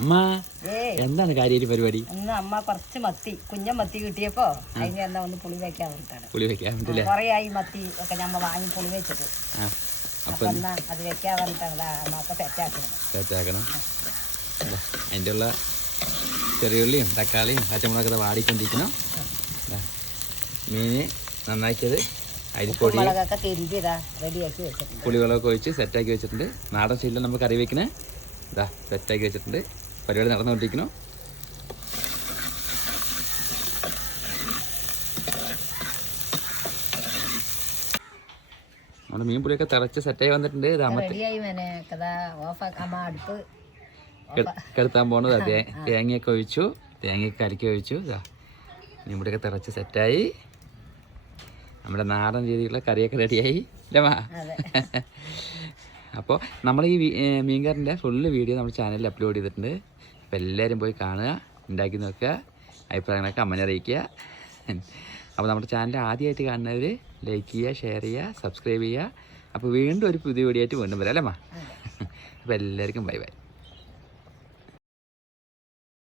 അമ്മ എന്താണ് കാര്യമായിട്ട് പരിപാടി? അമ്മ കുറച്ച് മത്തി കുഞ്ഞൻ മത്തി കിട്ടിയപ്പോ അതിന് എന്നാ ഒന്ന് പുളി വെക്കാൻ വേണ്ടിട്ടാണ്. പുളി വെക്കാൻ വേണ്ടില്ലേ? കൊറേ ആയി മത്തി ഒക്കെ നമ്മ വാങ്ങി പുളി വെച്ചിട്ട്. അപ്പൊ എന്നാ അത് വെക്കാൻ വേണ്ടിട്ടാണ് അമ്മക്ക് സെറ്റാക്കണം. അതിൻ്റെ ഉള്ള ചെറിയുള്ളിയും തക്കാളിയും പച്ചമുളകൊക്കെ വാടിക്കൊണ്ടിരിക്കണം. മീന് നന്നാക്കിയത് അരിപ്പൊടി റെഡിയാക്കി വെച്ചിട്ടുണ്ട്. പുളിവെള്ളമൊക്കെ ഒഴിച്ച് സെറ്റാക്കി വെച്ചിട്ടുണ്ട്. നാടൻ സ്റ്റൈലിൽ നമുക്ക് കറി വെക്കണേ ഇതാ സെറ്റാക്കി വെച്ചിട്ടുണ്ട്. പരിപാടി നടന്നുകൊണ്ടിരിക്കുന്നു. നമ്മുടെ മീൻ പുളിയൊക്കെ തിളച്ച് സെറ്റായി വന്നിട്ടുണ്ട്. കെടുത്താൻ പോണത് തേങ്ങയൊക്കെ ഒഴിച്ചു, തേങ്ങയൊക്കെ അരക്കി ഒഴിച്ചു. ഇതാ മീൻ പുളിയൊക്കെ തിളച്ച് സെറ്റായി. നമ്മുടെ നാടൻ രീതിയിലുള്ള കറിയൊക്കെ റെഡിയായി അല്ലേ മാ? അപ്പോൾ നമ്മൾ ഈ മീൻകറിൻ്റെ ഫുള്ള് വീഡിയോ നമ്മുടെ ചാനലിൽ അപ്ലോഡ് ചെയ്തിട്ടുണ്ട്. അപ്പോൾ എല്ലാവരും പോയി കാണുക, ഉണ്ടാക്കി നോക്കുക, അഭിപ്രായങ്ങളൊക്കെ അമ്മനെ അറിയിക്കുക. അപ്പോൾ നമ്മുടെ ചാനൽ ആദ്യമായിട്ട് കാണുന്നവർ ലൈക്ക് ചെയ്യുക, ഷെയർ ചെയ്യുക, സബ്സ്ക്രൈബ് ചെയ്യുക. അപ്പോൾ വീണ്ടും ഒരു പുതിയ വീഡിയോ ആയിട്ട് വീണ്ടും വരാം അല്ലേ മാ? അപ്പോൾ എല്ലാവർക്കും ബൈ ബൈ.